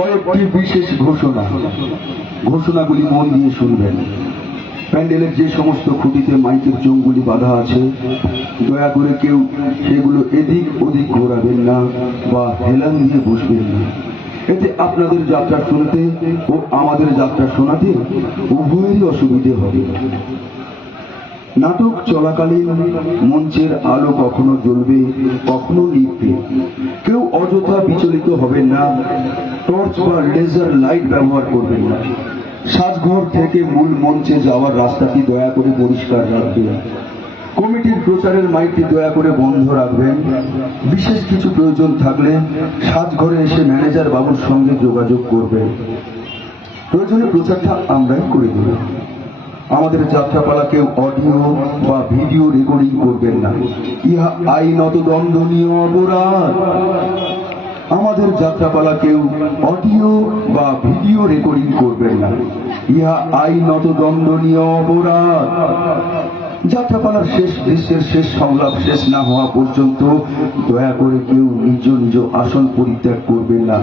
কয়েকটি বিশেষ ঘোষণাগুলি মন দিয়ে শুনবেন। প্যান্ডেলের যে সমস্ত খুঁটিতে মাইকের চোঙগুলি বাঁধা আছে, দয়া করে কেউ সেগুলো এদিক ওদিক ঘোরাবেন না বা হেলান দিয়ে বসবেন না। এতে আপনাদের যাত্রা শুনতে ও আমাদের যাত্রা শোনাতে উভয়েরই অসুবিধে হবে। নাটক চলাকালীন মঞ্চের আলো কখনো জ্বলবে, কখনো নিভবে। কেউ অযথা বিচলিত হবেন না। টর্চ বা লেজার লাইট ব্যবহার করবেন না। সাজঘর থেকে মূল মঞ্চে যাওয়ার রাস্তাটি দয়া করে পরিষ্কার রাখবেন। কমিটির প্রচারের মাইকটি দয়া করে বন্ধ রাখবেন। বিশেষ কিছু প্রয়োজন থাকলে সাজঘরে এসে ম্যানেজার বাবুর সঙ্গে যোগাযোগ করবেন। প্রয়োজনে প্রচারটা আমরাই করে দেব। আমাদের যাত্রাপালা কেউ অডিও বা ভিডিও রেকর্ডিং করবেন না, ইহা আইনত দণ্ডনীয় অপরাধ। আমাদের যাত্রাপালা কেউ অডিও বা ভিডিও রেকর্ডিং করবেন না, ইহা আইনত দণ্ডনীয় অপরাধ। যাত্রাপালার শেষ দৃশ্যের শেষ সংলাপ শেষ না হওয়া পর্যন্ত দয়া করে কেউ নিজ নিজ আসন পরিত্যাগ করবেন না,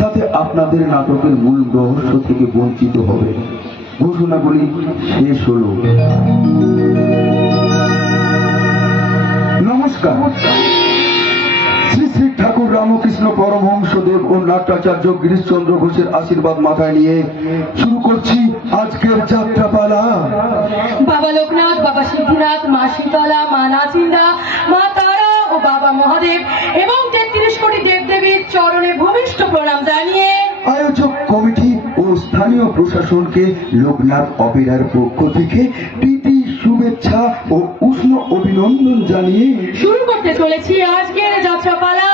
তাতে আপনাদের নাটকের মূল রহস্য থেকে বঞ্চিত হবে। ঘোষণাগুলি শেষ হল। নমস্কার। শ্রী শ্রী ঠাকুর রামকৃষ্ণ পরমহংসদেব ও নাট্যাচার্য গিরিশচন্দ্র ঘোষের আশীর্বাদ মাথায় নিয়ে শুরু করছি আজকের যাত্রাপালা। বাবা লোকনাথ, বাবা সিদ্ধিনাথ, মা শীতলা, মা নাচিন্দা, মা তারা ও বাবা মহাদেব এবং 33 কোটি দেবদেবীর চরণে ভূমিষ্ঠ প্রণাম জানিয়ে আয়োজক কমিটি ও স্থানীয় প্রশাসনকে লোকনাথ অপেরার পক্ষ থেকে প্রীতি, শুভেচ্ছা ও উষ্ণ অভিনন্দন জানিয়ে শুরু করতে চলেছি আজকের যাত্রাপালা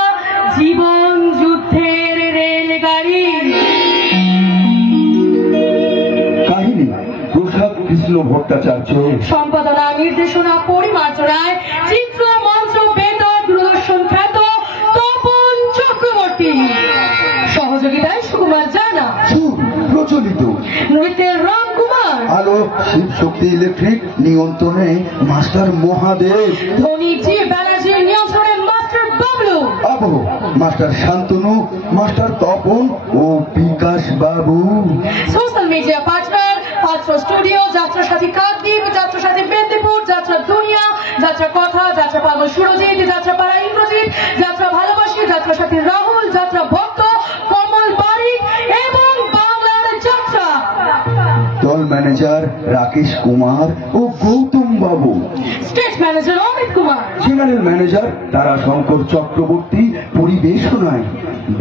জীবন যুদ্ধের রেলগাড়ি। কাহিনী প্রসাদ কৃষ্ণ ভট্টাচার্য, সম্পাদনা নির্দেশনা পরিমার্জনায় চিত্র মঞ্চ বেতার দূরদর্শন খ্যাত তপন চক্রবর্তী, সহযোগিতায় সুকুমার জানা, প্রচলিত নৃত্যের রাম কুমার, আলো শিব শক্তি ইলেকট্রিক নিয়ন্ত্রণে মাস্টার মহাদেব, ধনী জি ব্যানার্জির নিয়ন্ত্রণে মাস্টার বাবলু, আবহ মাস্টার শান্তনু, মাস্টার তপন ও বিকাশ বাবু, সোশ্যাল মিডিয়া পার্টনার পাত্র স্টুডিও, যাত্রা সাথী কাকদ্বীপ, যাত্রা সাথী মেদিনীপুর, যাত্রা দুনিয়া, যাত্রা কথা, যাত্রা পাগল সুরজিৎ, যাত্রা পাড়া ইন্দ্রজিৎ, যাত্রা ভালোবাসি, যাত্রা সাথী রাহুল, যাত্রা ভক্ত কমল বারিক এবং বাংলার যাত্রা। দল ম্যানেজার রাকেশ কুমার ও গৌতম বাবু, stage manager Amit Kumar, general manager তারা শঙ্কর চক্রবর্তী, পরিবেশনায়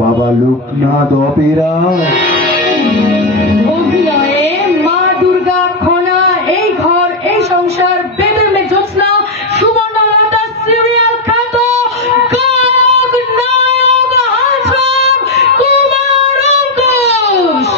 বাবা লোকনাথ অপেরা। অভিনয়ে মা দুর্গা, খনা, এই ঘর এই সংসার, বেদের মে জ্যোৎস্না, সুবর্ণলতা সিরিয়াল খ্যাত গায়ক নায়ক হাসম কুমার অঙ্কুশ।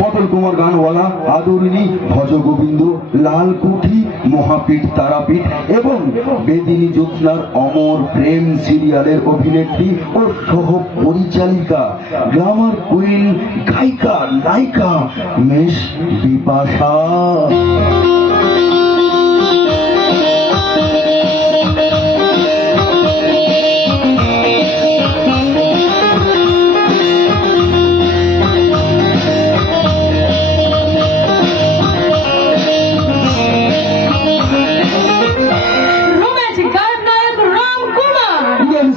পটল কুমার গানওয়ালা, আদরিণী, ভজ গোবিন্দ, লাল কুঠি, মহাপীঠ তারাপীঠ এবং বেদিনী জ্যোৎস্নার অমর প্রেম সিরিয়ালের অভিনেত্রী ও সহ পরিচালিকা, গ্লামার কুইন, গায়িকা, নায়িকা মিস বিপাশা।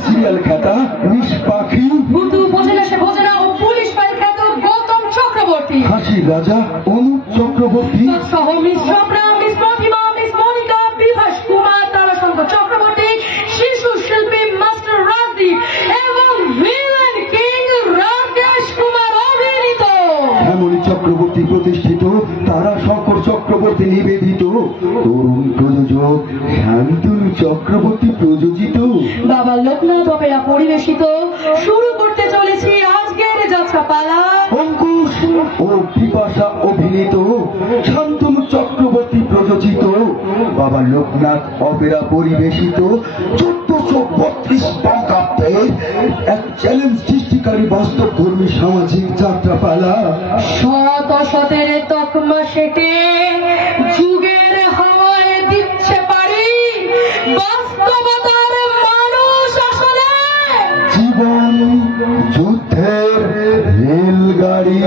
সিরিয়াল খ্যাতা মিস পাখি, ভুতু বোঝেনা সে বোঝেনা ও পুলিশ ফাইল খ্যাত গৌতম চক্রবর্তী, হাসির রাজা অনুপ চক্রবর্তী, সহ মিস স্বপ্না, মিস প্রতিমা, মিস মনিকা, বিভাস কুমার, তারাশঙ্কর চক্রবর্তী, শিশু শিল্পী মাস্টার রাজদীপ এবং ভিলেন কিং রাকেশ কুমার অভিনীত, হেমলী চক্রবর্তী প্রতিষ্ঠিত, তারা শঙ্কর চক্রবর্তী নিবেদিত, তরুণ প্রযোজক শান্তনু চক্রবর্তী প্রযোজিত, বাবা লোকনাথ অপেরা পরিবেশিত। শুরু করতে চলেছি আজকের যাত্রাপালা অঙ্কুশ ও বিপাশা অভিনীত, শান্তনু চক্রবর্তী প্রযোজিত, বাবা লোকনাথ অপেরা পরিবেশিত 1432 বঙ্গাব্দের চ্যালেঞ্জ সৃষ্টিকারী বাস্তব ধর্মী সামাজিক যাত্রাপালা শত শতের তকমা সেটে যুগের হাওয়ায় দিচ্ছে পারি বাস্তবতার মানুষ আসলে জীবন যুদ্ধের রেলগাড়ি